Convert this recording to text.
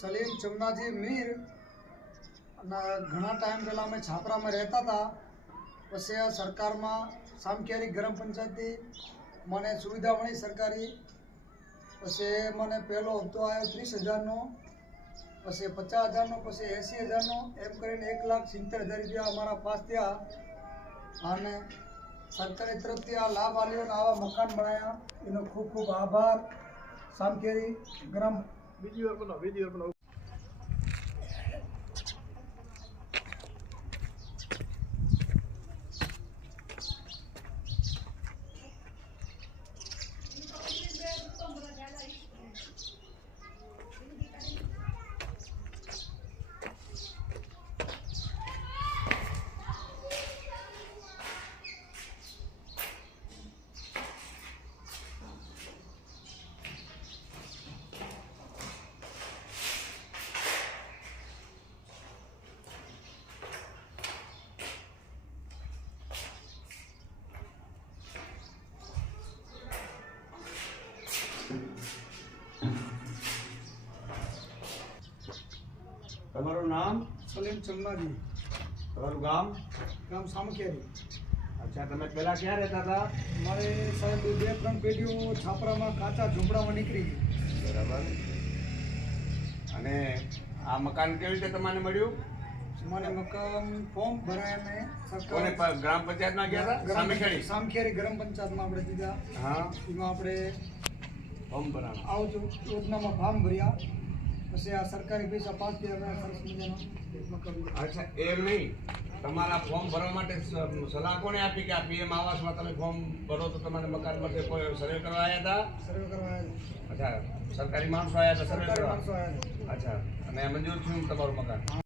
સલીમ ચમનાજી મીર અને ઘણા ટાઈમ પહેલાં અમે છાપરામાં રહેતા હતા. પછી આ સરકારમાં સામખિયારી ગ્રામ પંચાયતથી મને સુવિધા મળી સરકારી. પછી મને પહેલો હપ્તો આવ્યો 30,000નો, પછી 50,000નો, પછી 80,000નો, એમ કરીને 1,70,000 રૂપિયા અમારા પાસ થયા. અને સરકારી તરફથી આ લાભ આપ્યો અને આવા મકાન બનાવ્યા. એનો ખૂબ ખૂબ આભાર. સામખિયારી ગ્રામ વિડીયો તમારું નામ? સલીમ ચમનાજી. તમારું ગામ? ગામ સામખિયારી. અચ્છા, તમે પહેલા ક્યાં રહેતા હતા? મારે સાહેબ 2-3 પેઢીઓ છાપરામાં કાચા ઝૂંપડામાં નીકળી ગઈ. બરાબર. અને આ મકાન કેવી રીતે તમને મળ્યું? મને મકાન ફોર્મ ભરાયા મેં કોને ગ્રામ પંચાયતમાં ગયા હતા? સામખિયારી? સામખિયારી ગ્રામ પંચાયતમાં આપણે દીધા. હા, એમાં આપણે ફોર્મ ભરાવા. આવું યોજનામાં ફાર્મ ભર્યા. પછી આ સરકારી પૈસા પાસ થયા. સરસ મજાનો મકાન. અચ્છા, એમ નહીં. તમારા ફોર્મ ભરવા માટે સલાહ કોને આપી કે આ પીએમ આવાસમાં તમે ફોર્મ ભરો તો તમારે મકાન મળશે? કોઈ સર્વે કરવા આવ્યા હતા? સર્વે કરવા આવ્યા. અચ્છા, સરકારી માણસો આવ્યા હતા સર્વે સરકારી કરવા? માણસો આવ્યા. અચ્છા, અને મંજૂર થયું તમારું મકાન?